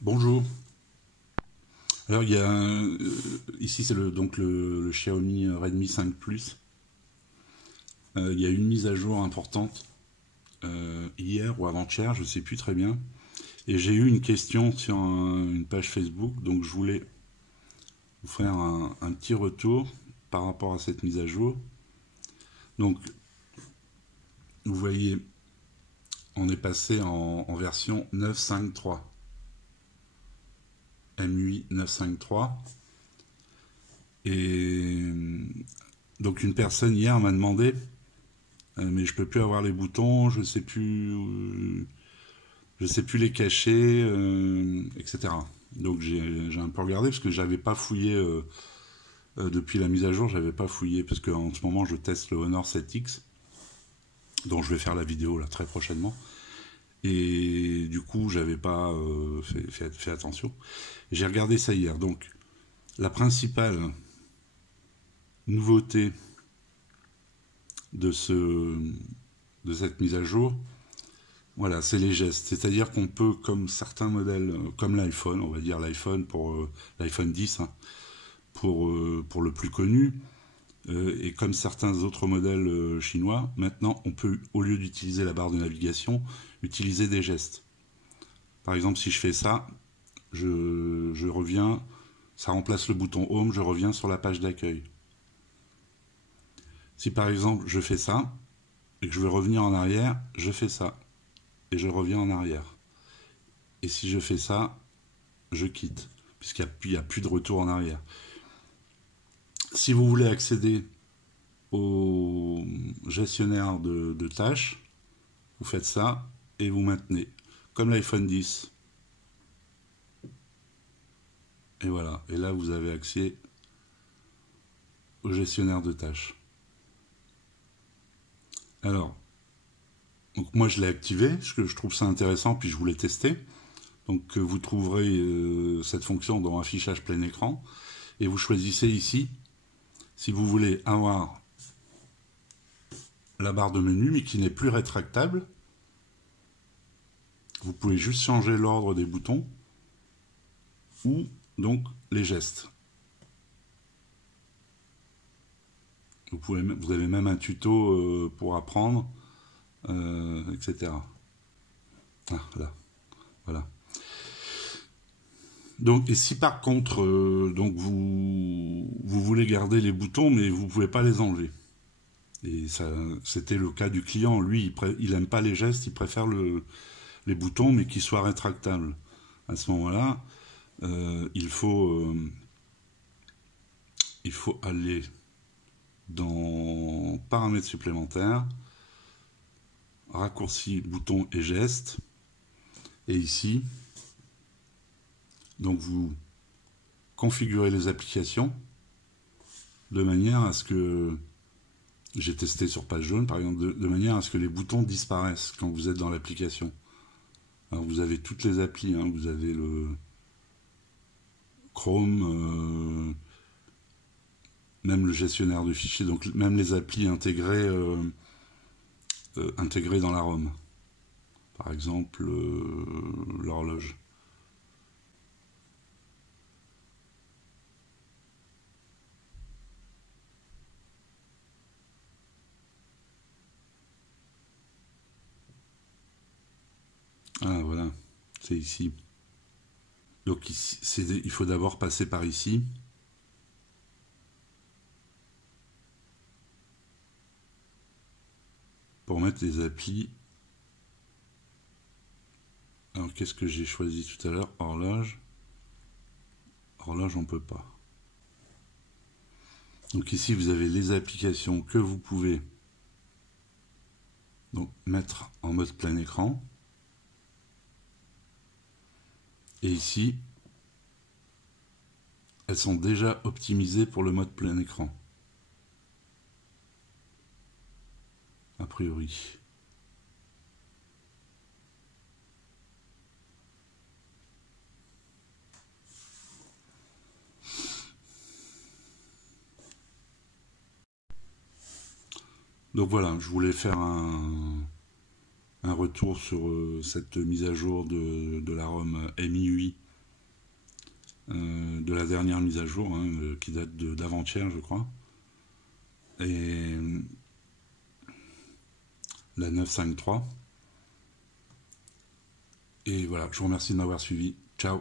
Bonjour. Alors il y a ici c'est le Xiaomi Redmi 5 Plus. Il y a une mise à jour importante hier ou avant-hier, je ne sais plus très bien. Et j'ai eu une question sur une page Facebook, donc je voulais vous faire un petit retour par rapport à cette mise à jour. Donc vous voyez, on est passé en version 9.5.3. MUI 9.5.3. Et donc une personne hier m'a demandé mais je peux plus avoir les boutons, je sais plus les cacher, etc. Donc j'ai un peu regardé parce que j'avais pas fouillé depuis la mise à jour, j'avais pas fouillé parce qu'en ce moment je teste le Honor 7X, dont je vais faire la vidéo là très prochainement. Et du coup j'avais pas fait attention. J'ai regardé ça hier. Donc la principale nouveauté de cette mise à jour, voilà, c'est les gestes. C'est-à-dire qu'on peut, comme certains modèles, comme l'iPhone, on va dire l'iPhone pour l'iPhone 10, hein, pour le plus connu, et comme certains autres modèles chinois, maintenant on peut, au lieu d'utiliser la barre de navigation, utiliser des gestes. Par exemple, si je fais ça, je reviens, ça remplace le bouton Home, je reviens sur la page d'accueil. Si par exemple je fais ça, et que je veux revenir en arrière, je fais ça. Et je reviens en arrière. Et si je fais ça, je quitte, puisqu'il n'y a plus de retour en arrière. Si vous voulez accéder au gestionnaire de tâches, vous faites ça et vous maintenez, comme l'iPhone 10. Et voilà, et là vous avez accès au gestionnaire de tâches. Alors, donc moi je l'ai activé, parce que je trouve ça intéressant, puis je voulais tester. Donc vous trouverez cette fonction dans affichage plein écran, et vous choisissez ici si vous voulez avoir la barre de menu, mais qui n'est plus rétractable. Vous pouvez juste changer l'ordre des boutons, ou donc les gestes. Vous avez même un tuto pour apprendre, etc. Ah, là, voilà. Donc, et si par contre, donc vous voulez garder les boutons, mais vous ne pouvez pas les enlever. Et ça, c'était le cas du client. Lui, il n'aime pas les gestes, il préfère les boutons, mais qu'ils soient rétractables. À ce moment-là, il faut aller dans paramètres supplémentaires, raccourci, boutons et gestes. Et ici, donc vous configurez les applications de manière à ce que, j'ai testé sur page jaune par exemple, de manière à ce que les boutons disparaissent quand vous êtes dans l'application. Alors vous avez toutes les applis, hein, vous avez le Chrome, même le gestionnaire de fichiers, donc même les applis intégrées dans la ROM. Par exemple, l'horloge. Ah voilà, c'est ici. Donc ici, il faut d'abord passer par ici. Pour mettre les applis. Alors qu'est-ce que j'ai choisi tout à l'heure? Horloge. Horloge, on peut pas. Donc ici, vous avez les applications que vous pouvez donc mettre en mode plein écran. Et ici, elles sont déjà optimisées pour le mode plein écran. A priori. Donc voilà, je voulais faire un retour sur cette mise à jour de la ROM MIUI de la dernière mise à jour, hein, qui date d'avant-hier, je crois. Et la 9.5.3. Et voilà, je vous remercie de m'avoir suivi. Ciao.